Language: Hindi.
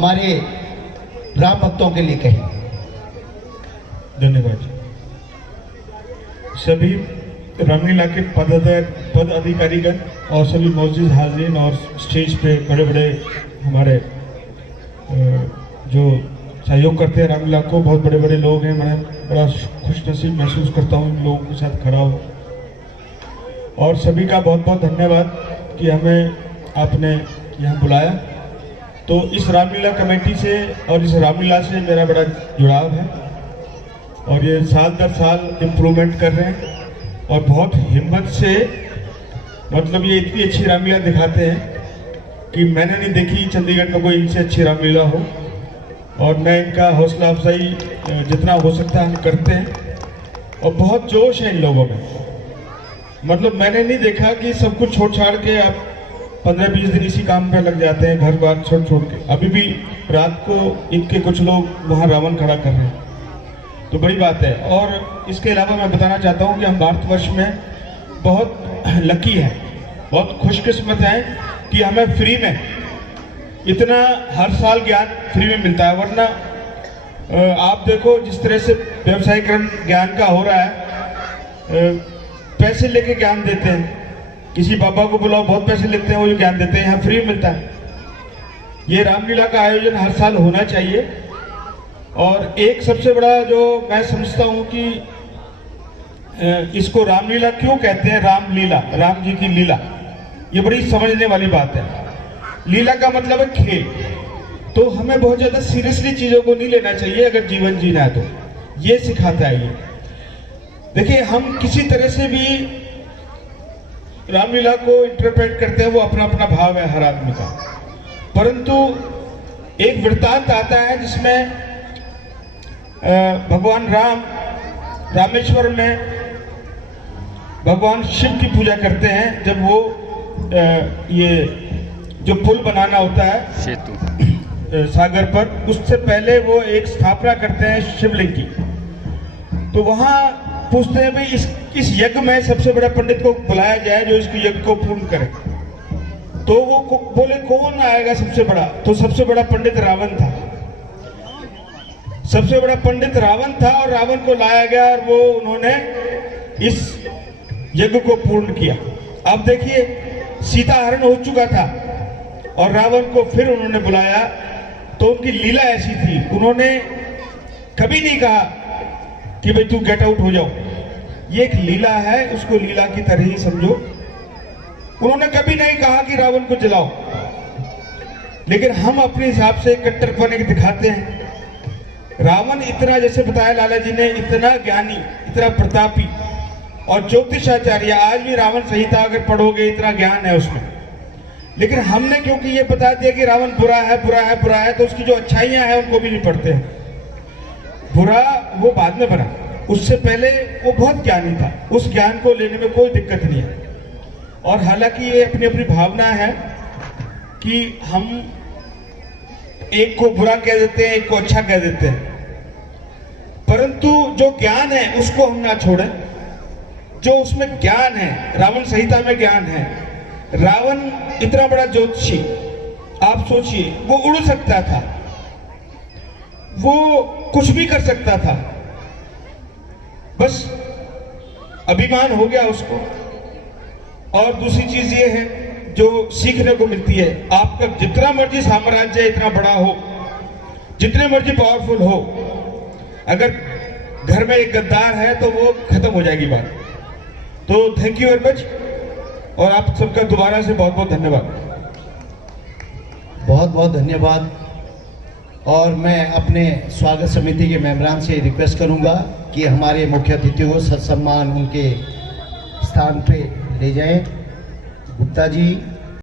हमारे राम भक्तों के लिए कहें। धन्यवाद। सभी रामलीला के पद अधिकारीगण और सभी मौजूद हाजिरीन और स्टेज पे बड़े बड़े हमारे जो सहयोग करते हैं रामलीला को, बहुत बड़े बड़े लोग हैं। मैं बड़ा खुशनसीब महसूस करता हूँ इन लोगों के साथ खड़ा हो। और सभी का बहुत बहुत धन्यवाद कि हमें आपने यहाँ बुलाया। तो इस रामलीला कमेटी से और इस रामलीला से मेरा बड़ा जुड़ाव है और ये साल दर साल इम्प्रूवमेंट कर रहे हैं और बहुत हिम्मत से, मतलब ये इतनी अच्छी रामलीला दिखाते हैं कि मैंने नहीं देखी चंडीगढ़ में कोई इनसे अच्छी रामलीला हो। और मैं इनका हौसला अफजाई जितना हो सकता है हम करते हैं और बहुत जोश है इन लोगों में। मतलब मैंने नहीं देखा कि सब कुछ छोड़ छाड़ के आप 15-20 दिन इसी काम पे लग जाते हैं, घर बार छोड़ के। अभी भी रात को इनके कुछ लोग वहाँ रावण खड़ा कर रहे हैं, तो बड़ी बात है। और इसके अलावा मैं बताना चाहता हूँ कि हम भारतवर्ष में बहुत लकी हैं, बहुत खुशकिस्मत हैं कि हमें फ्री में इतना हर साल ज्ञान फ्री में मिलता है। वरना आप देखो जिस तरह से व्यवसायीकरण ज्ञान का हो रहा है, पैसे लेके ज्ञान देते हैं। किसी बाबा को बुलाओ, बहुत पैसे लेते हैं, वो जो ज्ञान देते हैं यहाँ फ्री मिलता है। ये रामलीला का आयोजन हर साल होना चाहिए। और एक सबसे बड़ा जो मैं समझता हूँ कि इसको रामलीला क्यों कहते हैं, रामलीला, राम जी की लीला, ये बड़ी समझने वाली बात है। लीला का मतलब है खेल। तो हमें बहुत ज्यादा सीरियसली चीजों को नहीं लेना चाहिए अगर जीवन जीना है तो। ये सिखाता है ये। देखिए, हम किसी तरह से भी रामलीला को इंटरप्रेट करते हैं, वो अपना अपना भाव है हर आदमी का। परंतु एक वृत्तांत आता है जिसमें भगवान राम रामेश्वर में भगवान शिव की पूजा करते हैं। जब वो ये जो पुल बनाना होता है सेतु सागर पर, उससे पहले वो एक स्थापना करते हैं शिवलिंग की। तो वहां पूछते हैं भाई इस यज्ञ में सबसे बड़ा पंडित को बुलाया जाए जो इसको यज्ञ को पूर्ण करे। तो वो बोले कौन आएगा सबसे बड़ा? तो सबसे बड़ा पंडित रावण था। सबसे बड़ा पंडित रावण था और रावण को लाया गया और वो उन्होंने इस यज्ञ को पूर्ण किया। अब देखिए, सीता हरण हो चुका था और रावण को फिर उन्होंने बुलाया। तो उनकी लीला ऐसी थी, उन्होंने कभी नहीं कहा कि भाई तू गेट आउट हो जाओ। ये एक लीला है, उसको लीला की तरह ही समझो। उन्होंने कभी नहीं कहा कि रावण को जलाओ। लेकिन हम अपने हिसाब से कट्टरपन दिखाते हैं। रावण इतना, जैसे बताया लाला जी ने, इतना ज्ञानी, इतना प्रतापी और ज्योतिषाचार्य। आज भी रावण संहिता अगर पढ़ोगे इतना ज्ञान है उसमें। लेकिन हमने क्योंकि ये बता दिया कि रावण बुरा है, बुरा है, बुरा है, तो उसकी जो अच्छाइयां हैं उनको भी नहीं पढ़ते हैं। बुरा वो बाद में बना, उससे पहले वो बहुत ज्ञानी था। उस ज्ञान को लेने में कोई दिक्कत नहीं है। और हालांकि ये अपनी अपनी भावना है कि हम एक को बुरा कह देते हैं, एक को अच्छा कह देते हैं। परंतु जो ज्ञान है उसको हम ना छोड़ें। जो उसमें ज्ञान है, रावण संहिता में ज्ञान है। रावण इतना बड़ा ज्योतिषी, आप सोचिए, वो उड़ सकता था, वो कुछ भी कर सकता था, बस अभिमान हो गया उसको। और दूसरी चीज ये है जो सीखने को मिलती है, आपका जितना मर्जी साम्राज्य इतना बड़ा हो, जितने मर्जी पावरफुल हो, अगर घर में एक गद्दार है तो वो खत्म हो जाएगी बात। तो थैंक यू वेरी मच और आप सबका दोबारा से बहुत बहुत धन्यवाद। बहुत बहुत धन्यवाद। और मैं अपने स्वागत समिति के मेंबरान से रिक्वेस्ट करूंगा कि हमारे मुख्य अतिथि को सत्सम्मान उनके स्थान पे ले जाएं। गुप्ता जी,